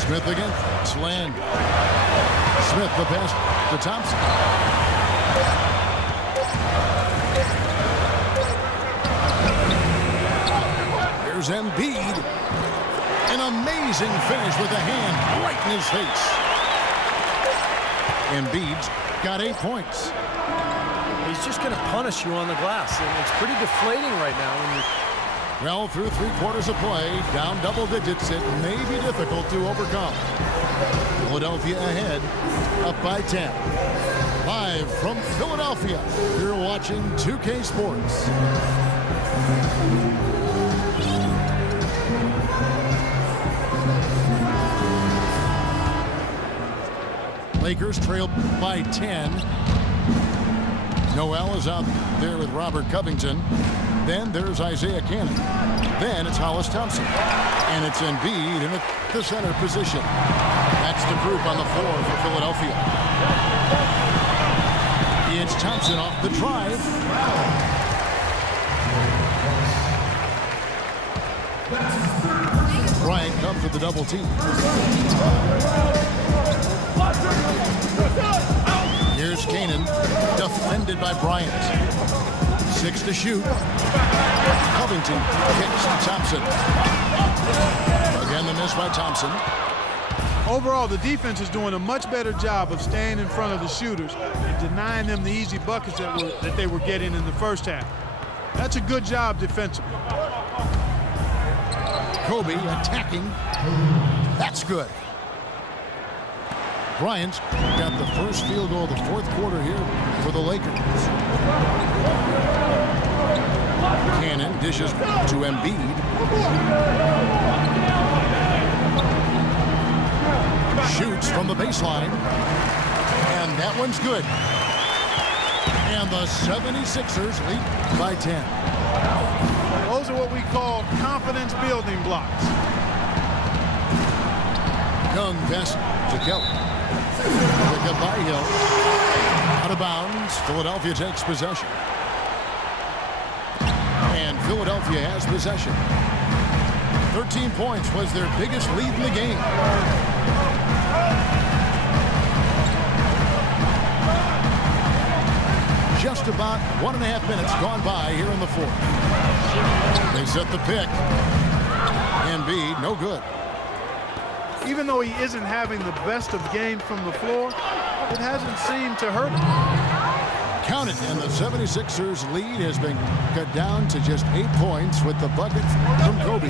Smith against Land. Smith the pass to Thompson. Here's Embiid. An amazing finish with a hand right in his face. Embiid's got 8 points. He's just going to punish you on the glass, and it's pretty deflating right now when you. Well, through 3 quarters of play, down double digits, it may be difficult to overcome. Philadelphia ahead, up by 10. Live from Philadelphia, you're watching 2K Sports. Lakers trail by 10. Noel is out there with Robert Covington. Then there's Isaiah Cannon. Then it's Hollis Thompson. And it's Embiid in the center position. That's the group on the floor for Philadelphia. It's Thompson off the drive. Bryant comes with the double team. Here's Cannon, defended by Bryant. 6 to shoot. Covington kicks to Thompson. Again, the miss by Thompson. Overall, the defense is doing a much better job of staying in front of the shooters and denying them the easy buckets that they were getting in the first half. That's a good job defensively. Kobe attacking. That's good. Bryant's got the first field goal of the fourth quarter here for the Lakers. Cannon dishes to Embiid. Shoots from the baseline. And that one's good. And the 76ers lead by 10. Those are what we call confidence building blocks. Young pass to Kelly. Pick up by Hill. Out of bounds. Philadelphia takes possession. And Philadelphia has possession. 13 points was their biggest lead in the game. Just about 1.5 minutes gone by here in the fourth. They set the pick. Embiid, no good. Even though he isn't having the best of games from the floor, it hasn't seemed to hurt him. Count it, and the 76ers lead has been cut down to just 8 points with the bucket from Kobe.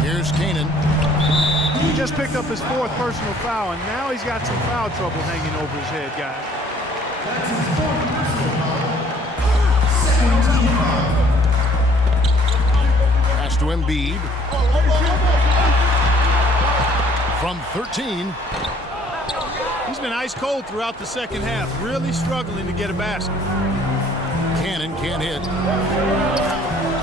Here's Cannon. He just picked up his 4th personal foul, and now he's got some foul trouble hanging over his head, guys. Pass to Embiid. From 13. He's been ice cold throughout the second half, really struggling to get a basket. Cannon can't hit.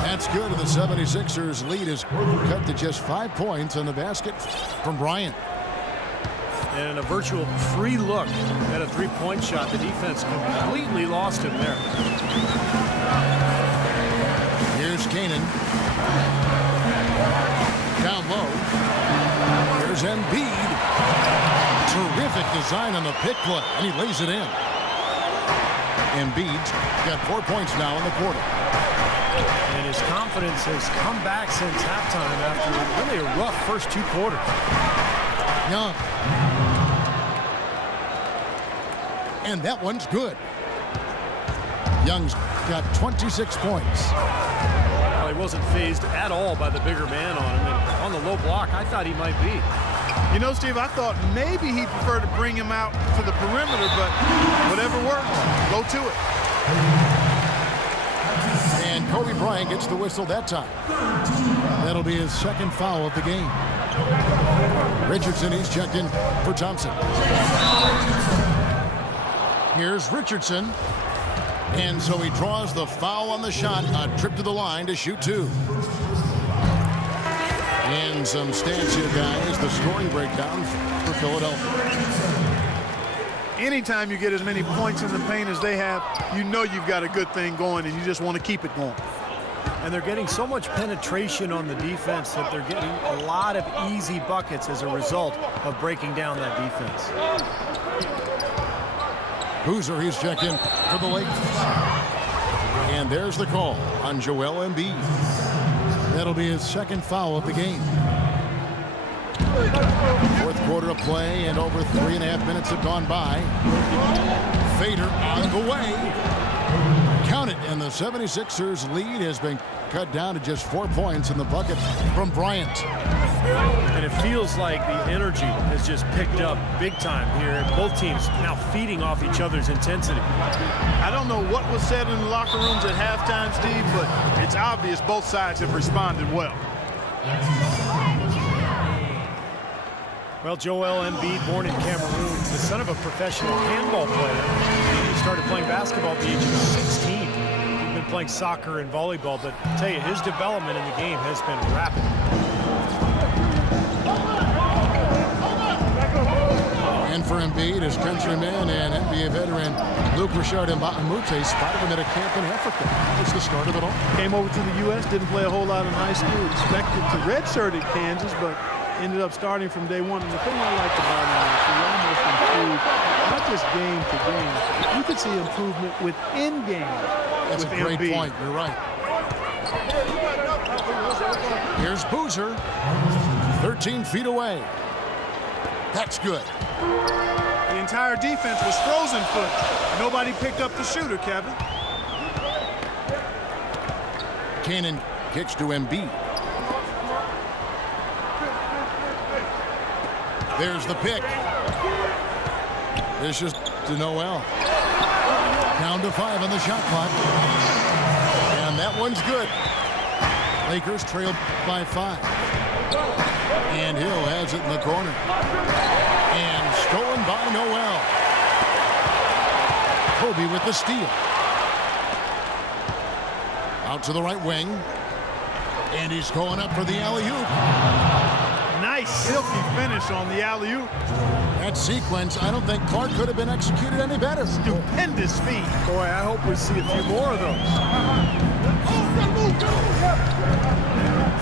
That's good, and the 76ers lead is cut to just 5 points on the basket from Bryant. And a virtual free look at a three-point shot. The defense completely lost him there. Here's Cannon. Down low. There's Embiid. Terrific design on the pick play, and he lays it in. Embiid's got 4 points now in the quarter. And his confidence has come back since halftime after really a rough first 2 quarters. Young. And that one's good. Young's got 26 points. Well, he wasn't fazed at all by the bigger man on him. And on the low block, I thought he might be. You know, Steve, I thought maybe he'd prefer to bring him out to the perimeter, but whatever works, go to it. And Kobe Bryant gets the whistle that time. That'll be his second foul of the game. Richardson, he's checked in for Thompson. Here's Richardson. And so he draws the foul on the shot. A trip to the line to shoot 2. And some stats here, guys. The scoring breakdown for Philadelphia. Anytime you get as many points in the paint as they have, you know you've got a good thing going, and you just want to keep it going. And they're getting so much penetration on the defense that they're getting a lot of easy buckets as a result of breaking down that defense. Boozer, he's checked in for the Lakers. And there's the call on Joel Embiid. That'll be his second foul of the game. Fourth quarter of play, and over 3.5 minutes have gone by. Fader on the way. Count it, and the 76ers lead has been cut down to just 4 points in the bucket from Bryant. And it feels like the energy has just picked up big time here, and both teams now feeding off each other's intensity. I don't know what was said in the locker rooms at halftime, Steve, but it's obvious both sides have responded well. Well, Joel Embiid, born in Cameroon, the son of a professional handball player. He started playing basketball at the age of 16. He's been playing soccer and volleyball, but I tell you, his development in the game has been rapid. And for Embiid, his countryman and NBA veteran Luke Richard Mbamute spotted him at a camp in Africa. It's the start of it all. Came over to the U.S., didn't play a whole lot in high school, expected to redshirt at Kansas, but ended up starting from day one. And the thing I liked about him is he almost improved, not just game to game. You could see improvement within games. That's a great Embiid. point. You're right. Here's Boozer, 13 feet away. That's good. The entire defense was frozen foot. Nobody picked up the shooter, Kevin. Cannon kicks to Embiid. There's the pick. This is to Noel. Down to 5 on the shot clock. And that one's good. Lakers trailed by 5. And Hill has it in the corner. And stolen by Noel. Kobe with the steal. Out to the right wing. And he's going up for the alley-oop. Nice silky finish on the alley-oop. That sequence, I don't think Clark could have been executed any better. Stupendous feat. Boy, I hope we see a few more of those.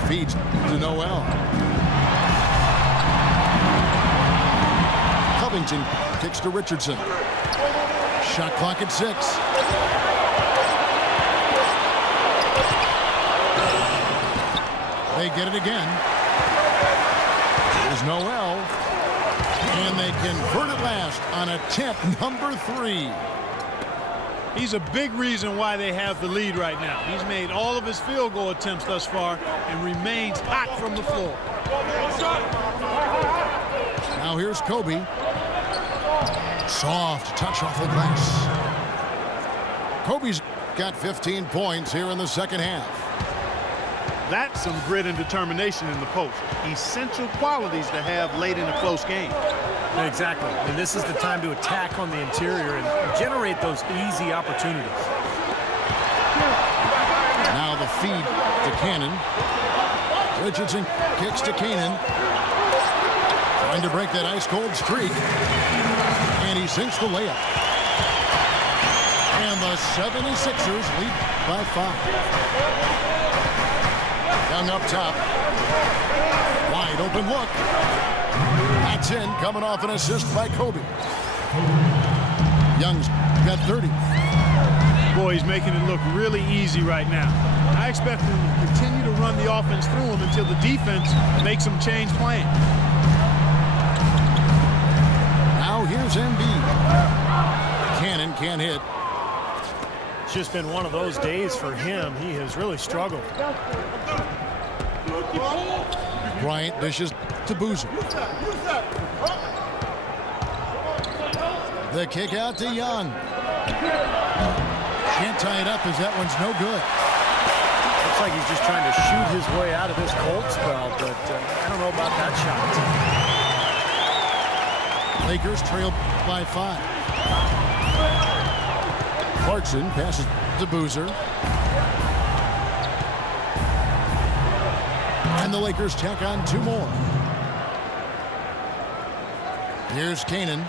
Feeds to Noel. Covington kicks to Richardson. Shot clock at 6. They get it again. Here's Noel. And they convert it last on attempt number 3. He's a big reason why they have the lead right now. He's made all of his field goal attempts thus far and remains hot from the floor. Now here's Kobe. Soft touch off the glass. Kobe's got 15 points here in the second half. That's some grit and determination in the post. Essential qualities to have late in a close game. Exactly. And this is the time to attack on the interior and generate those easy opportunities. Now the feed to Cannon. Richardson kicks to Cannon. Trying to break that ice-cold streak. And he sinks the layup. And the 76ers lead by 5. Young up top. Wide open look. That's in, coming off an assist by Kobe. Young's got 30. Boy, he's making it look really easy right now. I expect him to continue to run the offense through him until the defense makes him change plans. Now here's Embiid. Cannon can't hit. It's just been one of those days for him. He has really struggled. Bryant dishes to Boozer. The kick out to Young. Can't tie it up as that one's no good. Looks like he's just trying to shoot his way out of this cold spell, but I don't know about that shot. Lakers trail by 5. Clarkson passes to Boozer. And the Lakers tack on 2 more. Here's Cannon.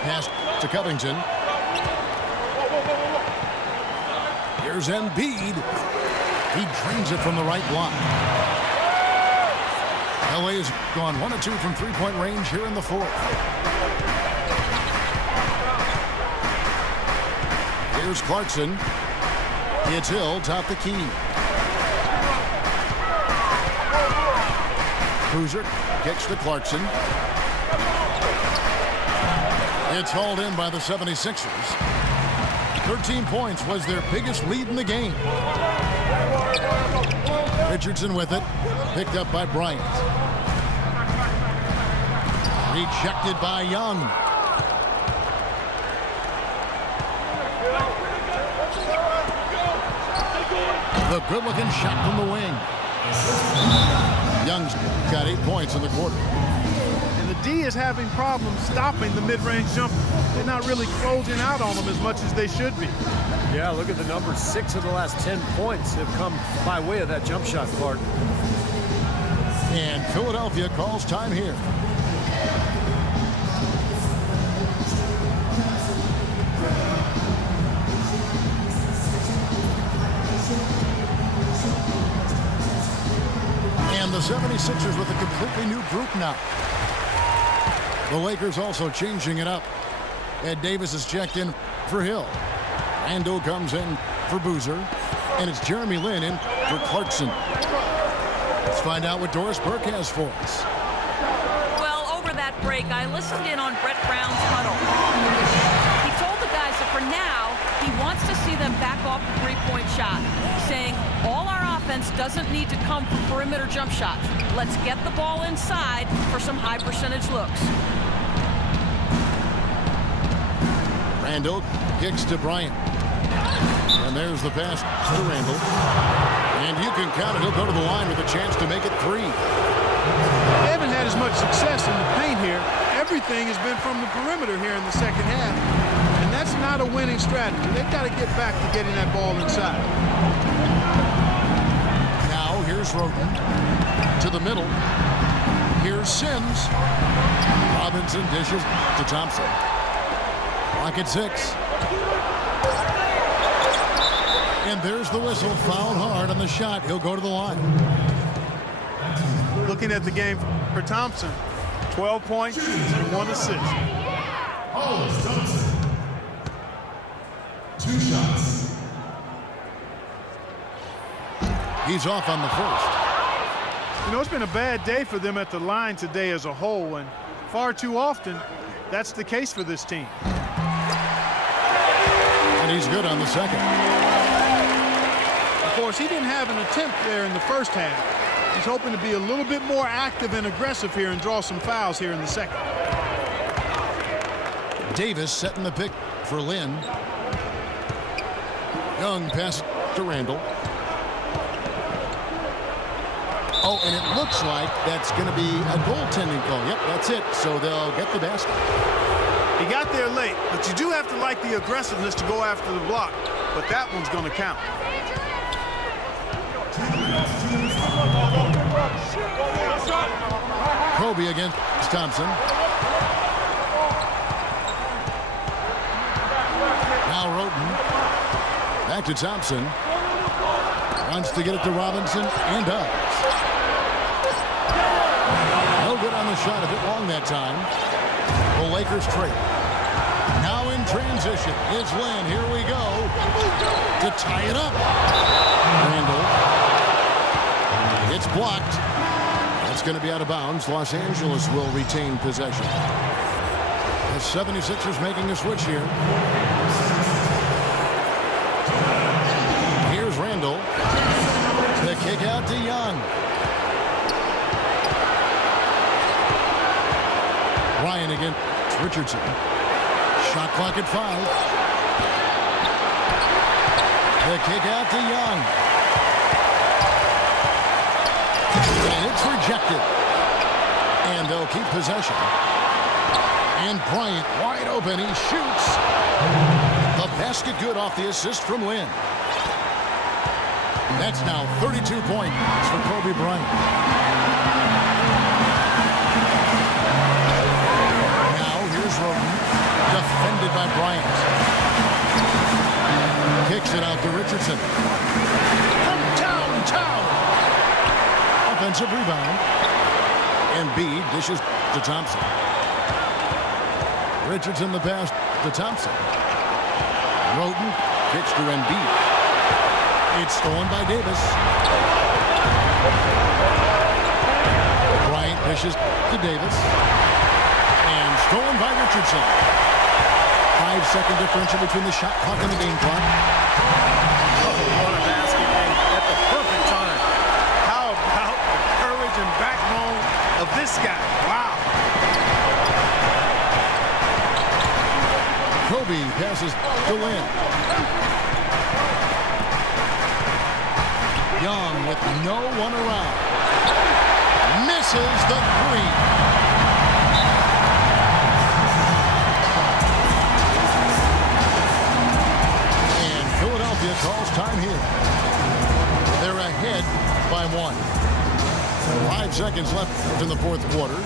Pass to Covington. Here's Embiid. He drains it from the right block. LA has gone 1 of 2 from three-point range here in the 4th. Here's Clarkson. It's Hill, top the key. Boozer kicks to Clarkson. It's hauled in by the 76ers. 13 points was their biggest lead in the game. Richardson with it. Picked up by Bryant. Rejected by Young. The good-looking shot from the wing. Young's got 8 points in the quarter. And the D is having problems stopping the mid-range jumper. They're not really closing out on them as much as they should be. Yeah, look at the numbers. 6 of the last 10 points have come by way of that jump shot, Clark. And Philadelphia calls time here. And the 76ers with a completely new group now. The Lakers also changing it up. Ed Davis is checked in for Hill. Randall comes in for Boozer. And it's Jeremy Lin in for Clarkson. Let's find out what Doris Burke has for us. Well, over that break, I listened in on Brett Brown's huddle. He told the guys that for now, he wants to see them back off the three-point shot, saying all our offense doesn't need to come from perimeter jump shots. Let's get the ball inside for some high percentage looks. Randall kicks to Bryant. And there's the pass to Randall. And you can count it. He'll go to the line with a chance to make it 3. They haven't had as much success in the paint here. Everything has been from the perimeter here in the second half. And that's not a winning strategy. They've got to get back to getting that ball inside. Now here's Roden to the middle. Here's Sims. Robinson dishes to Thompson. Clock at 6. And there's the whistle. Fouled hard on the shot. He'll go to the line. Looking at the game for Thompson, 12 points and 1 assist. Thompson. 2 shots. He's off on the first. You know, it's been a bad day for them at the line today as a whole, and far too often, that's the case for this team. And he's good on the second. Of course, he didn't have an attempt there in the first half. He's hoping to be a little bit more active and aggressive here and draw some fouls here in the second. Davis setting the pick for Lynn. Young pass to Randall. Oh, and it looks like that's going to be a goaltending call. Yep, that's it. So they'll get the basket. He got there late, but you do have to like the aggressiveness to go after the block. But that one's going to count. Kobe against Thompson. Now Roten. Back to Thompson. Wants to get it to Robinson and does. No good on the shot, a bit long that time. The Lakers trade. Now in transition is Lynn. Here we go to tie it up. Randall. It's blocked. That's going to be out of bounds. Los Angeles will retain possession. The 76ers making a switch here. Here's Randall. The kick out to Young. Ryan against Richardson. Shot clock at 5. The kick out to Young. And it's rejected. And they'll keep possession. And Bryant wide open. He shoots. The basket good off the assist from Lynn. And that's now 32 points for Kobe Bryant. Now here's Roten. Defended by Bryant. Kicks it out to Richardson. From downtown. Offensive rebound. Embiid dishes to Thompson. Richardson the pass to Thompson. Roten kicks to Embiid. It's stolen by Davis. Bryant dishes to Davis. And stolen by Richardson. 5-second differential between the shot clock and the game clock. Oh, what a basket at the perfect time. How about the courage and backbone of this guy? Wow. Kobe passes to Lynn. Young with no one around. Misses the three. And Philadelphia calls time here. They're ahead by 1. 5 seconds left in the fourth quarter.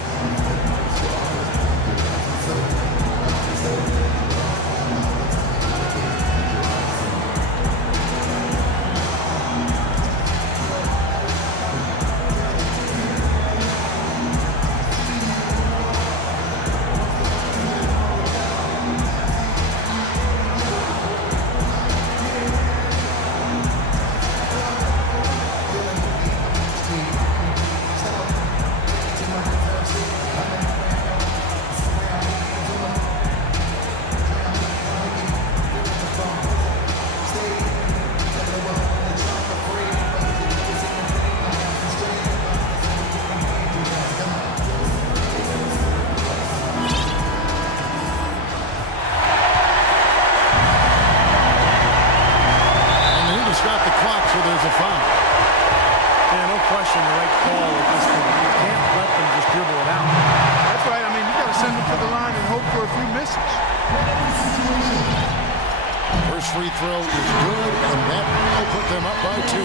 First free throw is good, and that will put them up by 2.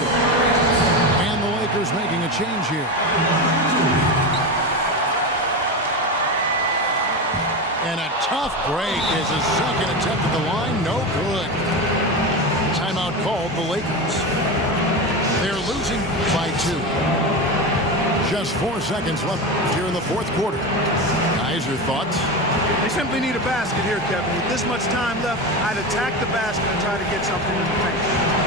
And the Lakers making a change here. And a tough break is a second attempt at the line. No good. Timeout called the Lakers. They're losing by 2. Just 4 seconds left here in the fourth quarter. Guys, your thoughts? They simply need a basket here, Kevin. With this much time left, I'd attack the basket and try to get something in the paint.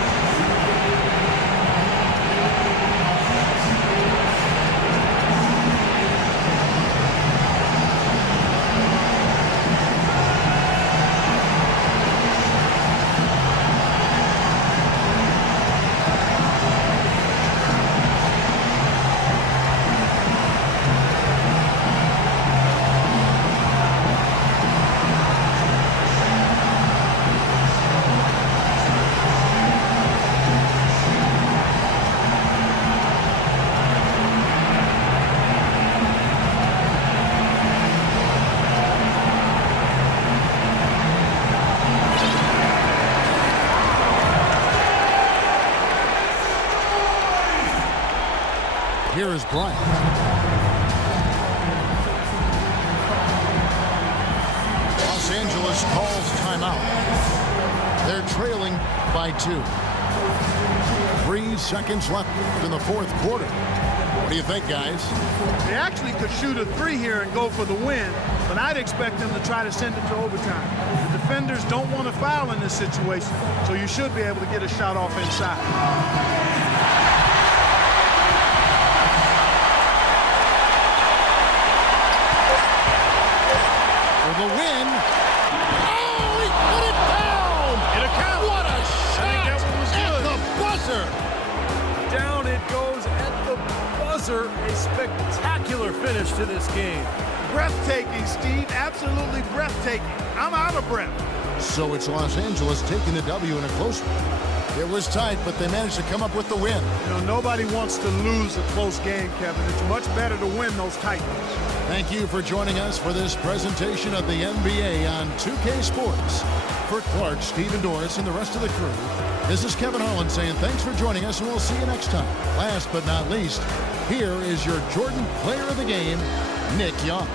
here is Bryant. Los Angeles calls timeout. They're trailing by 2. 3 seconds left in the fourth quarter. What do you think, guys? They actually could shoot a 3 here and go for the win, but I'd expect them to try to send it to overtime. The defenders don't want to foul in this situation, so you should be able to get a shot off inside. For the win. Oh, he put it down! It'll count. What a shot! that one was At good. the buzzer! Down it goes at the buzzer. A spectacular finish to this game. Breathtaking, Steve. Absolutely breathtaking. I'm out of breath. So it's Los Angeles taking the W in a close one. It was tight, but they managed to come up with the win. You know, nobody wants to lose a close game, Kevin. It's much better to win those tight ones. Thank you for joining us for this presentation of the NBA on 2K Sports. For Clark, Stephen Doris, and the rest of the crew, this is Kevin Harlan saying thanks for joining us, and we'll see you next time. Last but not least, here is your Jordan Player of the Game, Nick Young.